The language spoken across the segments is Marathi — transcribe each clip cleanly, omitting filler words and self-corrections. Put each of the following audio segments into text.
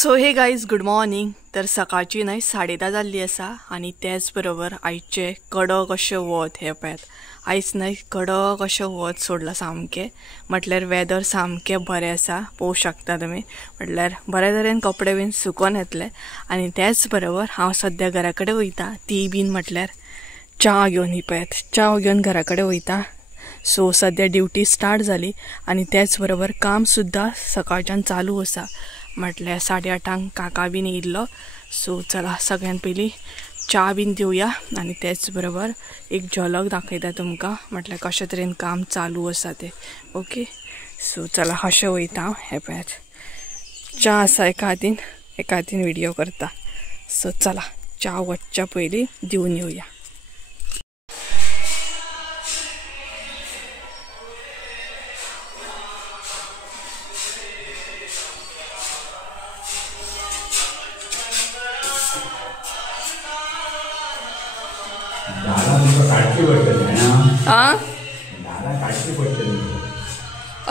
So hey guys good morning. तर सकाळची न्हय 10:30 जाल्ली आसा आणि त्याच बरोबर आयचे कडक अशें वत हे पळयात। आयज न्हय कडक अशें वत सोडला सामकें, म्हटल्यार वेदर सामकें बरें आसा, पळोवंक शकता तुमी। म्हटल्यार बऱ्या तरेन कपडे बीन सुकोवन येतले आणि त्याच बरोबर हांव सद्या घरा कडेन वयता, ती बीन म्हटल्यार च्या घेवन। ही पळयात च्या घेवन घरा कडेन वयता। सो सद्या ड्युटी स्टार्ट जाली आणि त्याच बरोबर काम सुद्धा सकाळच्यान चालू आसा। म्हटल्यार 8:30 काका बीन येयल्लो। सो चला सगळ्यान पयलीं च्या बीन दिवया आणि त्याच बरोबर एक झलक दाखयता तुमकां, म्हटल्यार कशे तरेन काम चालू आसा ते। ओके, सो चला अशें वयता हांव। हे पळयात च्या आसा एका हातीन व्हिडिओ करता। सो चला च्या वचच्या पयलीं दिवन येवया।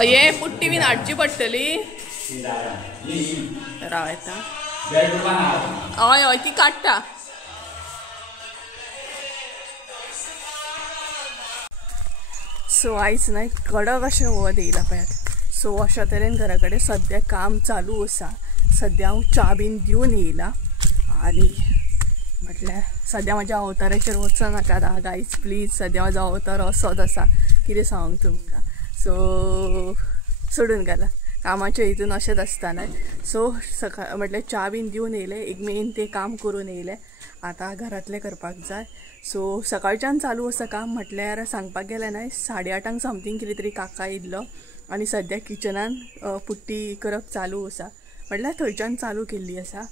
ये पुट्टी बीन हाडची पडटली। रावता हय हय ती काडटा। सो आयज न्हय कडक अशें वत येयला पळयात। सो अशा तरेन घरा कडेन सद्या काम चालू आसा। सद्या हांव च्या बीन दिवन येयला आणि म्हटल्यार सद्या म्हाज्या अवताराचेर वचूं नाका गाईज प्लीज। सद्या म्हाजो अवतार असोच आसा, कितें सांगूंक तुमकां। सो सोडून घाला, कामाच्या हितून अशेंच आसता न्हय। सो सकाळ म्हटल्यार च्या बीन दिवन येयले, एक मेन ते काम करून येयले, आतां घरातलें करपाक जाय। सो सकाळच्यान चालू आसा काम, म्हटल्यार सांगपाक गेल्यार न्हय 8:30 समथींग कितें तरी काका येयल्लो आणि सद्या किचनान पुट्टी करप चालू आसा, म्हटल्यार थंयच्यान चालू केल्ली आसा।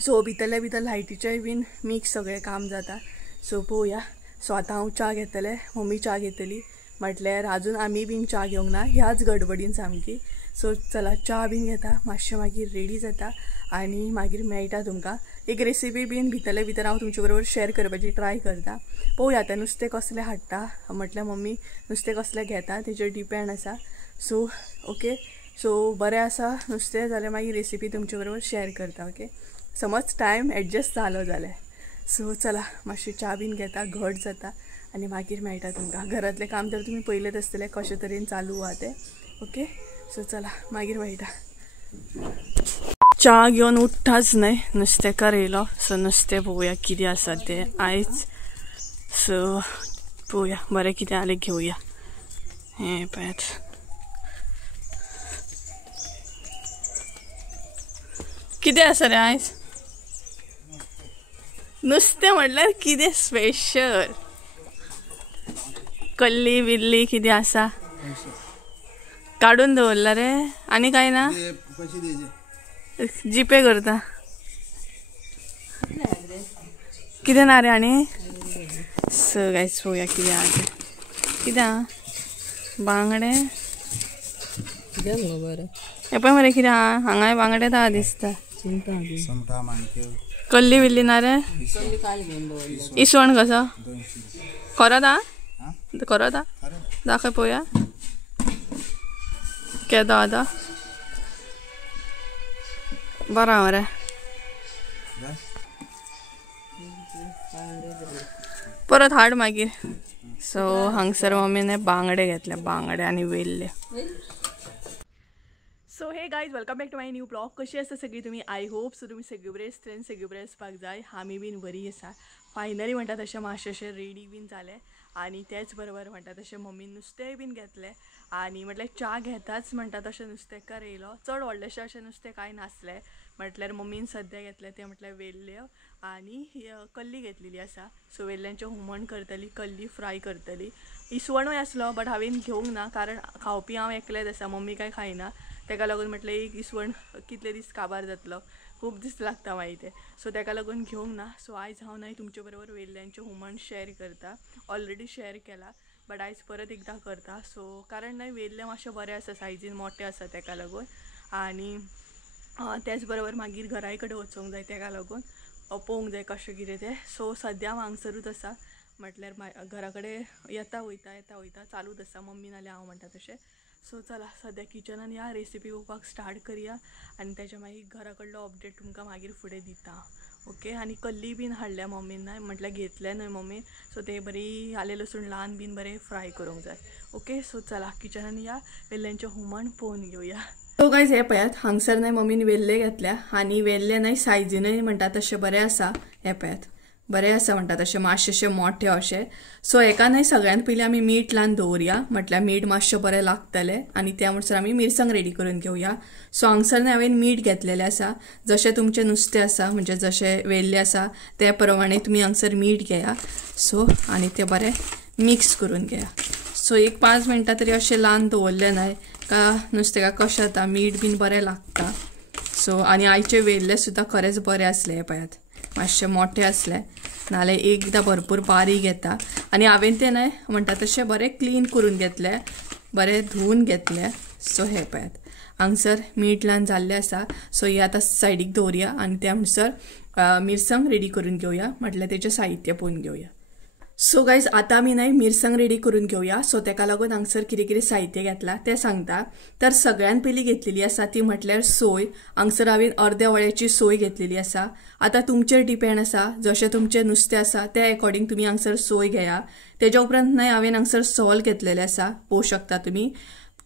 सो भितरल्या भितर लायटीचेय बीन मिक्स सगळें काम जाता। सो पळोवया। सो आतां हांव च्या घेतलें, मम्मी च्या घेतली, म्हटल्यार आजून आमी बीन च्या घेवंक ना, ह्याच गडबडीन सामकी। सो चला च्या बीन घेता, मातशें मागीर रेडी जाता आणि मागीर मेळटा तुमकां। एक रेसिपी बीन भितरल्या भितर हांव तुमचे बरोबर शेअर करपाची ट्राय करता। पळोवया आतां नुस्तें कसलें हाडटा, म्हटल्यार मम्मी नुस्तें कसलें घेता तेजेर डिपेंड आसा। सो ओके, सो बरें आसा नुस्तें जाल्यार मागीर रेसिपी तुमचे बरोबर शेअर करता। ओके, समज टायम एडजस्ट जालो जाल्यार। सो चला मातशी च्या बीन घेता, घट जाता आणि मागीर मेळटा तुमकां। घरातलें काम तर तुमी पळयलेंच आसतलें कशे तरेन चालू आहा तें। ओके, सो चला मागीर मेळटा। च्या घेवन उठ्ठाच न्हय नुस्तेकार येयलो। सो नुस्तें पळोवया कितें आसा तें आयज। सो पळोवया बरें कितें जाल्यार घेवया। हें पळयात कितें आसा रे आयज नुस्तें, म्हटल्यार कितें स्पेशल? कल्ली बिल्ली कितें आसा? काडून दवरला रे, आनी काय ना? जीपे करता। कितें ना रे आनी? सो गायज पळोवया कितें आहा तें। कितें आहा? बांगडे हे पळय मरे कितें आहा हांगा, बांगडे आहा दिसता। कल्ली बिल्ली ना रे? इसवण कसो? खरोच आहा? खरोच आहा? दाखय पळोवया केदो आहा। बरो आहा मरे, परत हाड मागीर। सो हांगसर मम्मीने बांगडे घेतले, बांगडे आणि वेल्ले। So hey guys welcome back to my new blog. कशी आसा सगळी तुमी? आय होप सो तुमी सगळी बरे आसतले, सगळी बरे आसपाक जाय। आमी बीन बरी आसा। फायनली म्हणटा तशें मातशें रेडी बीन जालें आणि त्याच बरोबर म्हणटा तशें मम्मीन नुस्तेंय बीन घेतलें आणि म्हटल्यार च्या घेताच म्हणटा तशें नुस्तेकार येयलो। चड व्हडलेशें अशें नुस्तें कांय नासलें, म्हटल्यार मम्मीन सद्या घेतलें तें म्हटल्यार वेल्ल्यो आणि कल्ली घेतलेली आसा। सो वेल्ल्यांचें हुमण करतली, कल्ली फ्राय करतली। इसवणूय आसलो बट हांवें घेवंक ना, कारण खावपी हांव एकलेंच आसा, मम्मी काय खायना। तेका लागून म्हटल्यार एक इसवण कितले दीस काबार जातलो, खूब दीस लागता मागीर तें। सो तेका लागून घेवंक ना। सो आयज हांव न्हय तुमचे बरोबर वेल्ल्यांचें हुमण शेअर करता। ऑलरेडी शेअर केला बट आयज परत एकदा करता। सो कारण न्हय वेल्ले मातशे बरें आसा, सायजीन मोठे आसा तेका लागून, आणि त्याच बरोबर मागीर घराय कडेन वचोंक जाय तेका लागून पळोवंक जाय कशें कितें तें। सो सद्या हांव हांगसरूच आसा, म्हटल्यार घरा कडेन येता वयता चालूच आसा, मम्मी नाल्यार हांव म्हणटा तशें। सो चला सध्या किचनान या रेसिपी पळोवपाक स्टार्ट करूया आणि त्याच्या मागीर घरा कडलो अपडेट तुमकां मागीर फुडें दिता. ओके. आणि कल्ली बीन हाडल्या मम्मीन ना म्हटल्यार घेतले न्हय मम्मी. सो ते बरी आले लसूण ल्हान बीन बरे फ्राय करूंक जाय. ओके. सो चला किचनान या वेल्ल्यांचे हुमण पळोवन घेवया. सो गायज हे पळयात हांगसर न्हय मम्मीन वेल्ले घेतल्या आणि वेल्ले न्हय सायजीनय म्हणटा तशे बरे आसा. हे पळयात बरे आसा म्हणटा तशे मातशे मोठे अशे. सो एका न्हय सगळ्यांत पयलीं आमी मीठ लावन दवरया म्हटल्यार मीठ मातशें बरें लागतलें आणि त्या म्हणसर आमी मिरसांग रेडी करून घेवया. सो हांगसर न्हय हांवें मीठ घेतलेलें आसा. जशें तुमचें नुस्तें आसा म्हणजे जशें वेल्ले आसा त्या प्रमाणे तुमी हांगसर मीठ घेया. सो आणि ते बरें मिक्स करून घेया. सो एक 5 मिनटां तरी अशें लावन दवरलें न्हय का नुस्तें कशें जाता मीठ बीन बरें लागता. सो आणि आयचे वेल्ले सुद्दां खरेंच बरे आसले. हे पळयात मातशे मोठे आसले नाल्यार एकदां भरपूर बारीक येता. आणि हांवें ते न्हय म्हणटा तशें बरें क्लीन करून घेतले बरें धुवन घेतले. सो हे पळयात हांगसर मीठ लावन जाल्लें आसा. सो ही आतां सायडीक दवरया आणि त्या म्हणसर मिरसांग रेडी करून घेवया म्हटल्यार तेजें साहित्य पळोवन घेवया. सो गायज आता आमी न्हय मिरसांग रेडी करून घेवया. सो तेका लागून हांगसर कितें कितें साहित्य घेतला ते सांगता. तर सगळ्यात पयलीं घेतलेली आसा ती म्हटल्यार सोय. हांगसर हांवें अर्द्या वळ्याची सोय घेतलेली आसा. आता तुमचेर डिपेंड आसा जशें तुमचें नुस्तें आसा त्या अकॉर्डिंग तुमी हांगसर सोय घेया. तेज्या उपरांत न्हय हांवें हांगसर सॉल घेतलेलें आसा पळोवंक शकता तुमी.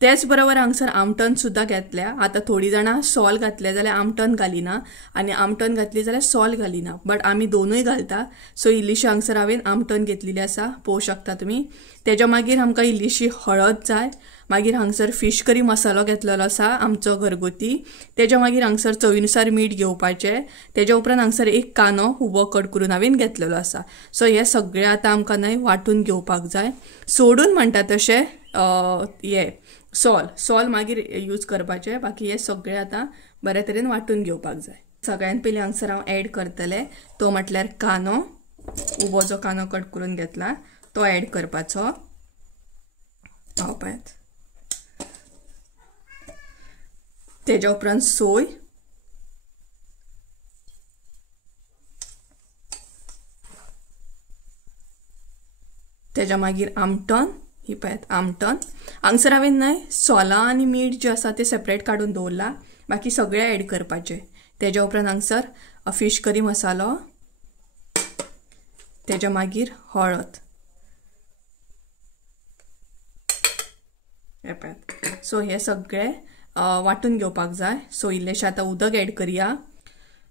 त्याच बरोबर हांगसर आमटन सुद्दां घेतल्या. आता थोडी जाणां सॉल घातले जाल्यार आमटन घालिना आणि आमटन घातली जाल्यार सॉल घालिना. बट आमी दोनूय घालता. सो इल्लीशी हांगसर हांवें आमटन घेतलेली आसा पळोवंक शकता तुमी. तेज्या मागीर आमकां इल्लीशी हळद जाय. मागीर हांगसर फिश करी मसालो घेतलेलो आसा आमचो घरगुती. तेज्या मागीर हांगसर चवीनुसार मीठ घेवपाचें. तेज्या उपरांत हांगसर एक कांदो उबो कट करून हांवें घेतलेलो आसा. सो हे सगळें आतां आमकां न्हय वांटून घेवपाक जाय. सोडून म्हणटा तशें हे सॉल मागीर यूज करपाचें. बाकी हे सगळें आतां बऱ्या तरेन वांटून घेवपाक जाय. सगळ्यात पयलीं हांगसर हांव ऍड करतलें तो म्हटल्यार कांदो. उबो जो कांदो कट करून घेतला तो ऍड करपाचो. पळयात तेज्या उपरांत सोय. तेज्या मागीर आमटन. ही पळयात आमटन. हांगसर हांवें न्हय सोलां आनी मीठ जे आसा ते सेपरेट काडून दवरला. बाकी सगळें ऍड करपाचें. तेज्या उपरांत हांगसर फिश करी मसालो. तेज्या मागीर हळद. हे पळयात. सो हे सगळें वांटून घेवपाक जाय. सो इल्लेशें आतां उदक ऍड करया.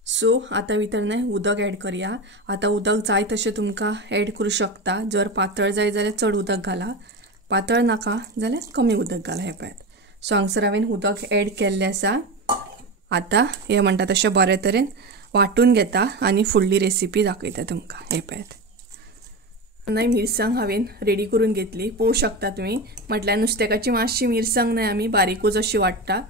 सो आतां भितर न्हय उदक ऍड करया. आतां उदक जाय तशें तुमकां ऍड करूं शकता. जर पातळ जाय जाल्यार चड उदक घाला. पातळ नाका जाल्यार कमी उदक घाला. हे पळयात. सो हांगसर हांवें उदक ऍड केल्लें आसा. आतां हे म्हणटा तशें बरे तरेन वांटून घेता आणि फुडली रेसिपी दाखयता तुमकां. हे पळयात न्हय मिरसांग हांवें रेडी करून घेतली. पळोवंक शकता तुमी. म्हटल्यार नुस्तेकाची मातशी मिरसांग न्हय आमी बारीकूच अशी वाडटा.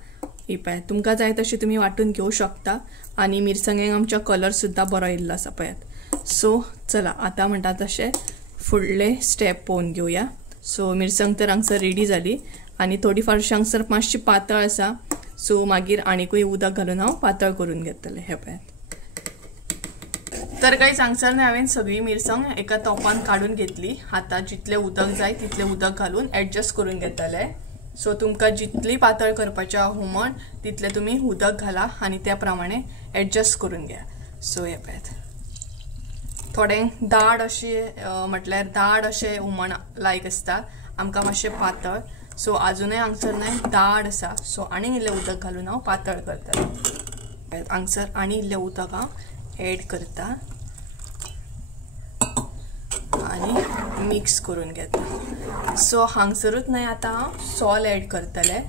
ही पळयात तुमकां जाय तशी तुमी वांटून घेवं शकता. आणि मिरसांगेक आमच्या कलर सुद्दां बरो येयल्लो आसा पळयात. सो चला आतां म्हणटा तशें फुडले स्टेप पळोवन घेवया. सो मिरसांग तर हांगसर रेडी जाली आणि थोडी फारशी हांगसर मातशी पातळ आसा. सो मागीर आनीकूय उदक घालून हांव पातळ करून घेतलें. हे पळयात. तर गायज हांगसर हांवें सगळी मिरसांग एका तोपान काडून घेतली. आतां जितलें उदक जाय तितलें उदक घालून एडजस्ट करून घेतलें. सो तुमकां जितली पातळ करपाचें हुमण तितलें तुमी उदक घाला आणि त्या प्रमाणे एडजस्ट करून घ्या. सो हे पळयात थोडें दाट अशें म्हटल्यार दाट अशें हुमण लायक आसता. आमकां मातशें पातळ. सो अजुनूय हांगसर न्हय दाट आसा. सो आनी इल्लें उदक घालून हांव पातळ करतलें. हांगसर आनी इल्लें उदक हांव ऍड करता आणि मिक्स करून घेता. सो हांगसरूच न्हय आतां हांव सॉल ऍड करतलें.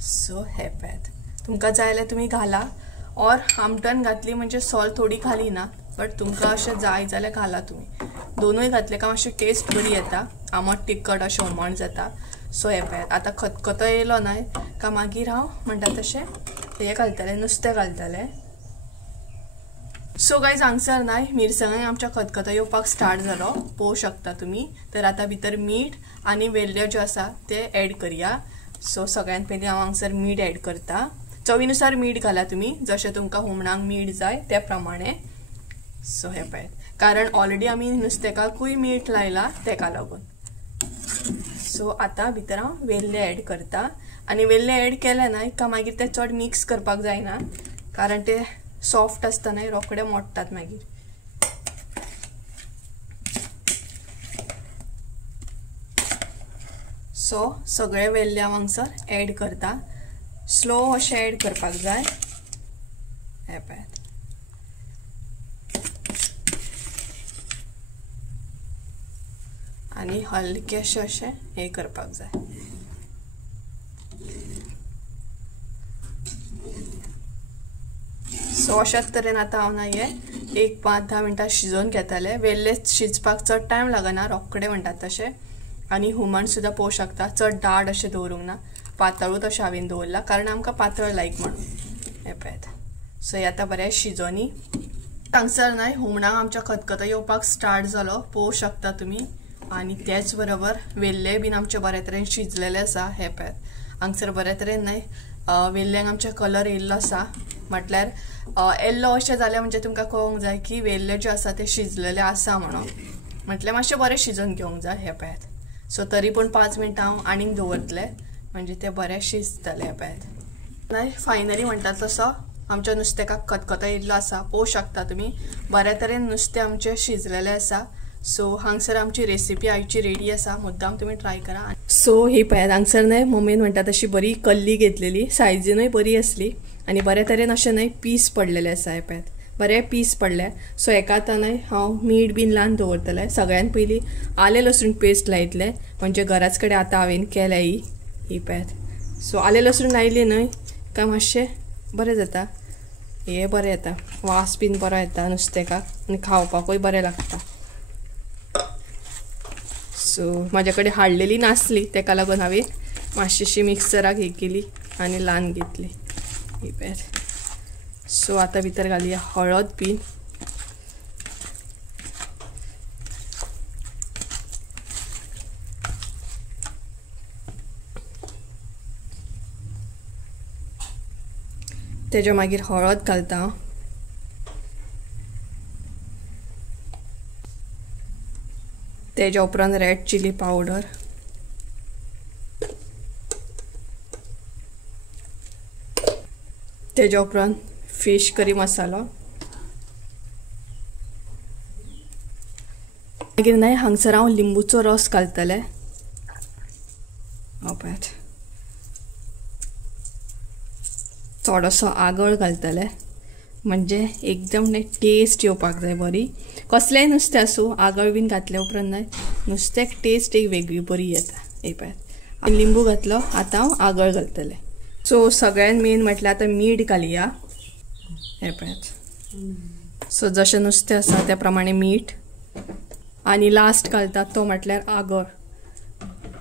सो हे पळयात तुमकां जाय जाल्यार तुमी घाला. और आमटन घातली म्हणजे सॉल थोडी घालिना. बट तुमकां अशें जाय जाल्यार घाला तुमी. दोनूय घातले का मातशी टेस्ट बरी येता. आमट तिखट अशें हुमण जाता. सो हे पळयात आतां खतखतो येयलो न्हय का मागीर हांव म्हणटा तशें हे घालतलें नुस्तें घालतलें. सो गायज हांगसर न्हय मिरसांगे आमच्या खतखतो येवपाक स्टार्ट जालो पळोवंक शकता तुमी. तर आतां भितर मीठ आनी वेल्ल्यो ज्यो आसा ते ऍड करया. सो सगळ्यात पयलीं हांव हांगसर मीठ ऍड करता. चवीनुसार मीठ घाला तुमी जशें तुमकां हुमणाक मीठ जाय त्या प्रमाणे. सो हे पळयात कारण ऑलरेडी आमी नुस्तेकाकूय मीठ लायला तेका लागून. सो आता भितर हांव वेल्ले ॲड करता आनी वेल्ले ॲड केले ना का मागीर ते चड मिक्स करपाक जायना कारण ते सॉफ्ट आसता न्हय रोखडे मोडटात मागीर. सो सगळे वेल्ले हांव हांगसर ॲड करता. स्लो अशें ॲड करपाक जाय. हे पळयात आनी हलकेशें अशें हे करपाक जाय. सो अशाच तरेन आतां हांव ना हे 1-5-10 मिनटां शिजोवन घेतले. वेल्ले शिजपाक चड टायम लागना रोखडे म्हणटात तशें आनी हुमण सुद्दां पळोवंक शकता चड दाट अशें दवरूंक ना पातळूच अशें हांवें दवरला कारण आमकां पातळ लायक म्हणून. हे पळयात सो हे आतां बरें शिजोनी हांगसर न्हय हुमणाक आमच्या खतखतो येवपाक स्टार्ट जालो पळोवंक शकता तुमी आनी त्याच बरोबर वेल्ले बीन आमचे बरे तरेन शिजलेले आसा. हे पळयात हांगसर बरे तरेन न्हय वेल्ल्यांक आमचे कलर येयल्लो आसा म्हटल्यार येल्लो अशें जालें म्हणजे तुमकां कळोंक जाय की वेल्ले जे आसा ते शिजलेले आसा म्हणून म्हटल्यार मातशें बरें शिजोवन घेवंक जाय. हे पळयात सो तरी पूण 5 मिनटां हांव आनीक दवरतले म्हणजे ते बरें शिजतले. हे पळयात न्हय फायनली म्हणटात तसो आमच्या नुस्त्याक खतखतो येयल्लो आसा पळोवंक शकता तुमी बऱ्या तरेन नुस्तें आमचें शिजलेलें आसा. सो हांगसर आमची रेसिपी आयची रेडी आसा मुद्दाम तुमी ट्राय करा. सो ही पळयात हांगसर न्हय मम्मीन म्हणटा तशी बरी कल्ली घेतलेली सायजीनूय बरी आसली आनी बऱ्या तरेन अशें न्हय पीस पडलेले आसा. हे पळयात बरे पीस पडले. सो एका आतां न्हय हांव मीठ बीन लावन दवरतलें. सगळ्यान पयलीं आले लसूण पेस्ट लायतलें म्हणजे घराच कडेन आतां हांवें केल्या ही पळयात. सो आले लसूण लायली न्हय काय मातशें बरें जाता. हे बरें येता वास बीन बरो येता नुस्तेकाक आनी खावपाकूय बरें लागता. सो म्हाजे कडेन हाडलेली नासली तेका लागून हांवें मातशीशी मिक्सराक हे केली आनी ल्हान घेतली. ही पळयात सो आतां भितर घालुया हळद बीन तेज्या मागीर हळद घालता. तेज्या उपरांत रेड चिली पावडर तेज्या उपरांत फिश करी मसालो मागीर न्हय हांगसर हांव लिंबूचो रस घालतलें. पळयात थोडोसो आगळ घालतलें म्हणजे एकदम न्हय टेस्ट येवपाक जाय बरी. कसलेंय नुस्तें आसूं आगळ बीन घातल्या उपरांत न्हय नुस्त्याक टेस्ट एक वेगळी बरी येता. हे पळयात आनी लिंबू घातलो आतां हांव आगळ घालतलें. सो सगळ्यान मेन म्हटल्यार आतां मीठ घालुया. हे पळयात सो जशें नुस्तें आसा त्या प्रमाणे मीठ आनी लास्ट घालतात तो म्हटल्यार आगळ.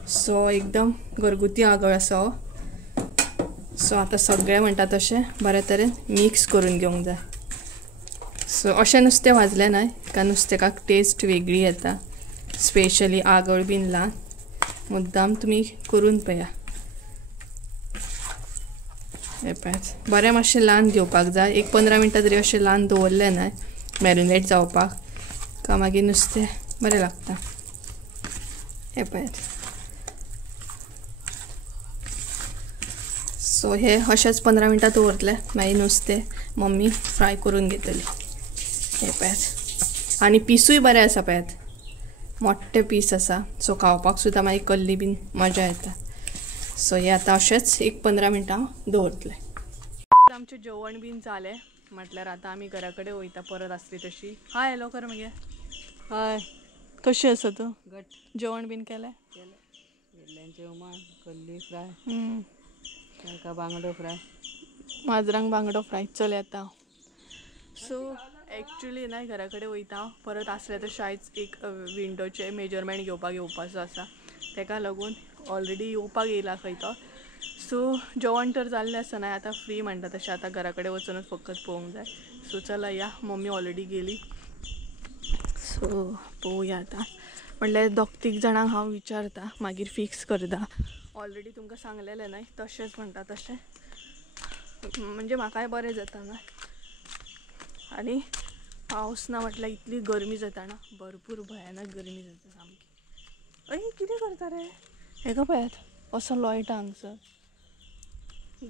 सो एकदम घरगुती आगळ आसा. सो आतां सगळें म्हणटा तशें बऱ्या तरेन मिक्स करून घेवंक जाय. सो अशें नुस्तें वाजलें न्हय का नुस्तेकाक टेस्ट वेगळी येता स्पेशली आगळ बीन ल्हान मुद्दाम तुमी करून पळया. हे पळयात बरें मातशें ल्हान घेवपाक जाय. 1-15 मिनटां तरी अशें ल्हान दवरलें न्हय मॅरिनेट जावपाक का मागीर नुस्तें बरें लागता. हे पळयात सो हे अशेंच 15 मिनटां दवरतलें मागीर नुस्तें मम्मी फ्राय करून घेतली. हे पळयात आनी पिसूय बरें आसा पळयात मोठे पीस आसा सो खावपाक सुद्दां मागीर कल्ली बीन मजा येता. सो हे आतां अशेंच 1-15 मिनटां दवरतलें. आमचें जेवण बीन जालें म्हटल्यार आतां आमी घरा कडेन वयता परत आसली तशी. हाय हॅलो कर मगे. हाय कशी आसा तूं? घट जेवण बीन केलें? वेल्ल्यांचें हुमण कल्ली फ्राय ताका बांगडो फ्राय माजरांक बांगडो फ्राय. चल येता. सो एक्चुली न्हय घरा कडेन वयता परत आसलें तशें आयज एक विंडोचें मेजरमेंट येवपाचो आसा तेका लागून ऑलरेडी येवपाक येयला खंय तो. सो जेवण तर जाल्लें आसा न्हय आतां फ्री म्हणटा तशें आतां घरा कडेन वचूनच फकत पळोवंक जाय. सो चला या मम्मी ऑलरेडी गेली. सो पळोवया आतां म्हणल्यार 2-3 जाणांक हांव विचारता मागीर फिक्स करता. ऑलरेडी तुमकां सांगलेलें न्हय तशेंच म्हणटा तशें म्हणजे म्हाकाय बरें जाता ना आनी पावस ना म्हटल्यार इतली गरमी जाता ना भरपूर भयानक गरमी जाता सामकी. अय कितें करता रे हेका पळयात असो लोयटा हांगसर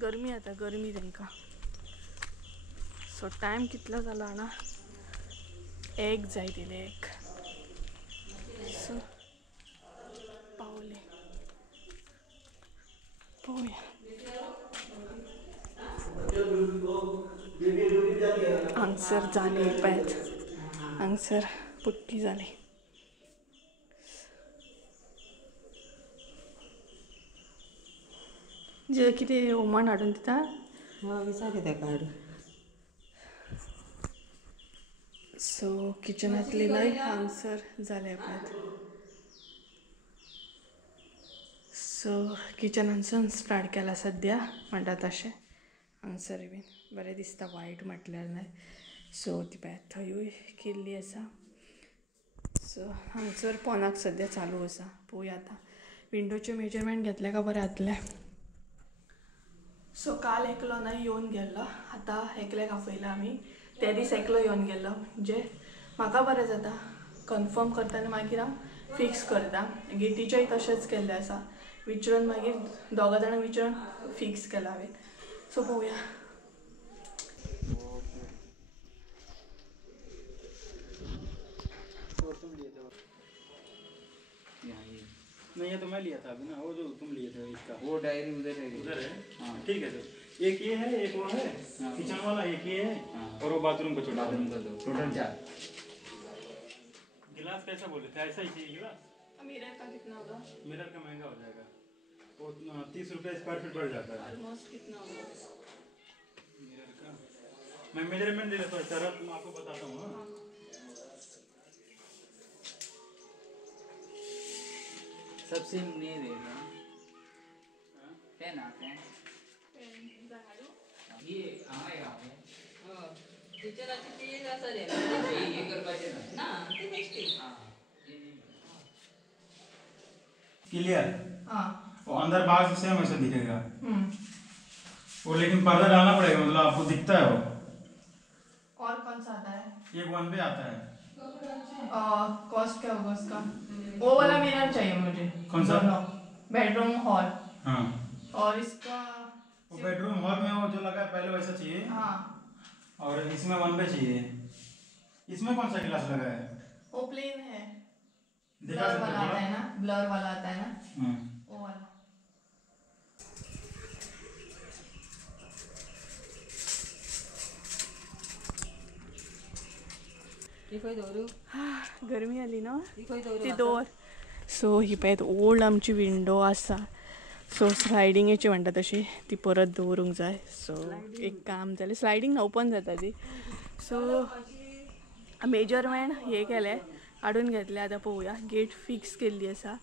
गरमी आता गरमी तांकां सो टायम कितलो जाला ना 1 जाय दिले 1 सो पावले पळोवया हांगसर जाली पळयात हांगसर पुट्टी जाली जे कितें हुमण हाडून दिता विचार तेका हाडून सो किचनांतली लय हांगसर जाले पळयात सो किचनानसून स्टार्ट केला सद्या म्हणटा तशें हांगसर बीन बरें दिसता वायट म्हटल्यार न्हय सो ती पळयात थंयूय केल्ली आसा सो हांगसर पोंदाक सद्या चालू आसा पळोवया आतां विंडोचें मेजरमेंट घेतलें काय बरें जातलें सो काल एकलो न्हय येवन गेल्लो आतां एकल्याक आपयला आमी ते दीस एकलो येवन गेल्लो म्हणजे म्हाका बरें जाता कन्फर्म करता आनी मागीर हांव फिक्स करता गेटीचेंय तशेंच केल्लें आसा विचारून मागीर दोगां जाणां विचारून फिक्स केला हांवें सो पळोवया नहीं ये तो मैं लिया था अभी ना वो जो तुम लिए थे इसका वो डायरी उधर है है हाँ ठीक है सर एक ये है एक वो है किचन वाला एक ये है और वो बाथरूम का छोटा टोटल 4 गिलास कैसा बोले थे ऐसा ही चाहिए गिलास मिरर का कितना होगा मिरर का महंगा हो जाएगा वो 30 रुपये स्क्वायर फीट पड़ जाता है ऑलमोस्ट कितना होगा मिरर का मैं मेजरमेंट दे देता हूँ सर मैं आपको बताता हूँ सबसे नहीं देगा पेन आते हैं ये आएगा टीचराची ती एक असं रे ये करवाचे ना ती नेक्स्ट हां क्लियर हाँ वो अंदर बाहर से सेम ऐसा दिखेगा वो लेकिन पर्दा डालना पड़ेगा मतलब आपको दिखता है वो और कौन सा आता है एक 1 पे आता है कॉस्ट क्या होगा उसका वो वाला मिरर चाहिए मुझे कौन सा बेडरूम हॉल हाँ और इसका वो बेडरूम हॉल में वो जो लगा है पहले वैसा चाहिए हाँ और इसमें 1 पे चाहिए इसमें कौन सा गिलास लगा है वो प्लेन है दिखा ब्लर सकते वाला आता हो है ना ब्लर वाला आता है ना वो वाला गरमी आली ना ती दोर सो ही पळय ओल्ड आमची विंडो आसा सो स्लायडिंगेची म्हणटा तशी ती परत दवरूंक जाय सो एक काम जालें स्लायडींग ओपन जाता ती सो मेजरमेंट हे केलें हाडून घेतलें आतां पळोवया गेट फिक्स केल्ली आसा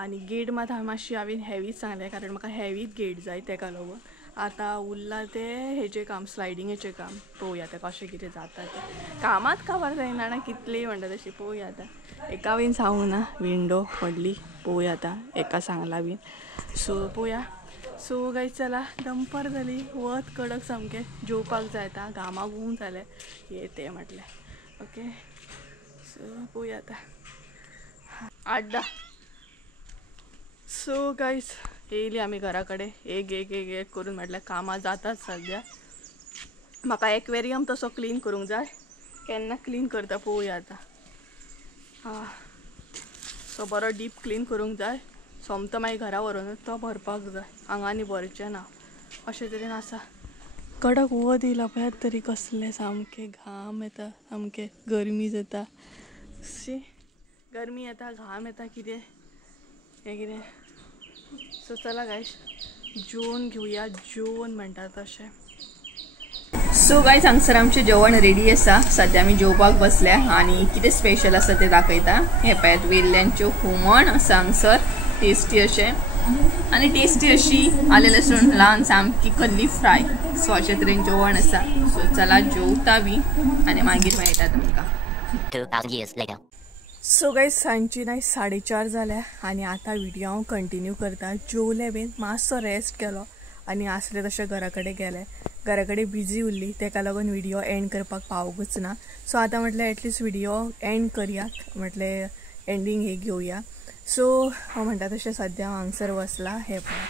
आनी गेट मात मातशी हांवें हेवीच सांगलें कारण म्हाका हेवीच गेट जाय तेका लागून आतां उरलां तें हेजें काम स्लायडिंगेचें काम पळोवया तें कशें कितें जाता तें कामात काबार जायना ना कितलीय म्हणटा तशी पळोवया आतां एका बीन सांगूंक ना विंडो पडली पळोवया आतां एका सांगला बीन सो पळोवया सो गायज चला दंपर जाली वत कडक सामकें जेवपाक जाय आतां घामाक ऊन जालें हे तें म्हटलें ओके सो पळोवया आतां 8-10 सो गायज येयली आमी घरा कडेन एक करून म्हटल्यार कामां जातात सद्या म्हाका एक्वेरियम तसो क्लीन करूंक जाय केन्ना क्लीन करता पळोवया आतां हां सो बरो डीप क्लीन करूंक जाय सोमतो मागीर घरा व्हरूनच तो भरपाक जाय हांगांनी भरचें ना अशें तरेन आसा कडक वत येयला पळयात तरी कसलें सामकें घाम येता सामकें गरमी जाता शी गरमी येता घाम येता कितें हें कितें सो चला गायज जेवण घेवया जेवण म्हणटा तशें सो गायज हांगसर आमचें जेवण रेडी आसा सद्या आमी जेवपाक बसल्या आनी कितें स्पेशल आसा तें दाखयता हे पळयात वेल्ल्यांच्यो हुमण आसा हांगसर टेस्टी अशें आनी टेस्टी अशी आले लसूण ल्हान सामकी कल्ली फ्राय सो अशे तरेन जेवण आसा सो चला जेवता बी आनी मागीर मेळटा तुमकां 2000 years later. सो गायज सांजची नाय 4:30 जाल्या आनी आतां व्हिडियो हांव कंटिन्यू करता जेवले बीन मातसो रेस्ट केलो आनी आसले तशें घरा कडेन गेले घरा कडेन बिजी उरली तेका लागून व्हिडियो एंड करपाक पावूंकच ना सो आतां म्हटल्यार एटलिस्ट व्हिडियो एंड करया म्हटल्यार एंडींग हे घेवया सो हांव म्हणटा तशें सद्या हांव हांगसर बसला, हे पळय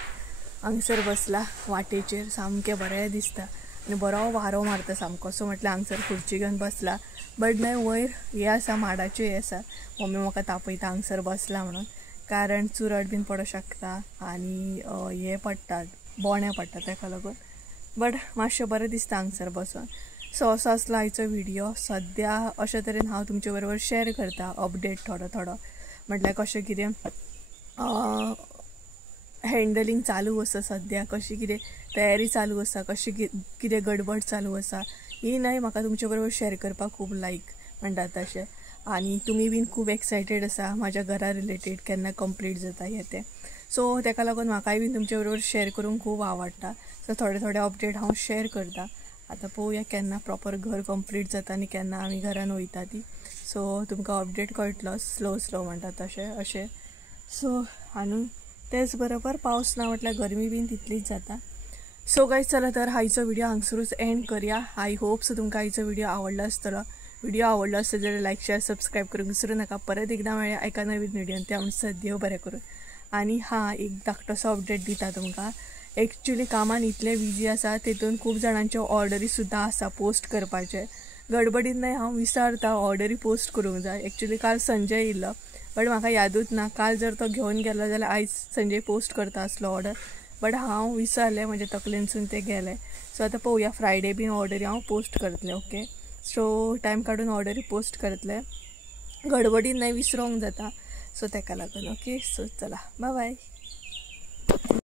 हांगसर बसला वाटेचेर, सामकें बरें दिसता आनी बरो वारो मारता सामको. सो म्हटल्यार हांगसर खुर्ची घेवन बसला. बट न्हय वयर हे आसा माडाच्यो हे आसा. मम्मी म्हाका तापयता हांगसर बसला म्हणून, कारण चुरट बीन पडूं शकता आनी हे पडटात बोणे पडटा ताका लागून. बट मातशें बरें दिसता हांगसर बसून. सो असो आसलो आयचो व्हिडियो. सद्या अशे तरेन हांव तुमचे बरोबर शेअर करता अपडेट थोडो थोडो, म्हटल्यार कशें कितें हँडलिंग चालू आसा सद्या, कशी कितें तयारी चालू आसा, कशी कितें गडबड चालू आसा, ही न्हय म्हाका तुमचे बरोबर शेअर करपाक खूब लायक म्हणटात तशें. आनी तुमी बीन खूब एक्सायटेड आसा म्हाज्या घरा रिलेटेड केन्ना कंप्लीट जाता हें तें. सो ताका लागून म्हाकाय बीन तुमचे बरोबर शेअर करूंक खूब आवडटा. सो थोडे थोडे अपडेट हांव शेअर करता. आतां पळोवया केन्ना प्रॉपर घर कंप्लीट जाता आनी केन्ना आमी घरान वयता ती. सो तुमकां अपडेट कळटलो स्लो स्लो म्हणटा तशें अशें. सो आनी तेच बरोबर पावस ना म्हटल्यार गरमी बीन तितलीच जाता. सो गायज चला तर आयचो व्हिडिओ हांगसरूच एंड करूया. आय होप सो तुमकां आयचो व्हिडिओ आवडलो आसतलो. व्हिडिओ आवडलो आसत जाल्यार लायक शेअर सबस्क्राईब करूंक विसरू नका. परत एकदा मेळया एका नवीन व्हिडिओन. ते आमचं देव बरें करून. आनी हां एक धाकटोसो अपडेट दिता तुमकां. एक्चुली कामान इतले बिजी आसा, तेतून खूब जाणांच्यो ऑर्डरी सुद्दां आसा पोस्ट करपाचे. गडबडीन न्हय हांव विसरता ऑर्डरी पोस्ट करूंक जाय. एक्चुली काल संजय येयल्लो बट म्हाका यादूच ना. काल जर तो घेवन गेलो जाल्यार आयज संजय पोस्ट करता आसलो ऑर्डर. बट हांव विसरलें, म्हज्या तकलेनसून तें गेलें. सो आतां पळोवया फ्रायडे बीन ऑर्डरी हांव पोस्ट करतलें. ओके सो टायम काडून ऑर्डरी पोस्ट करतलें. गडबडीन न्हय विसरोंक जाता. सो ताका लागून. ओके सो चला बाय बाय.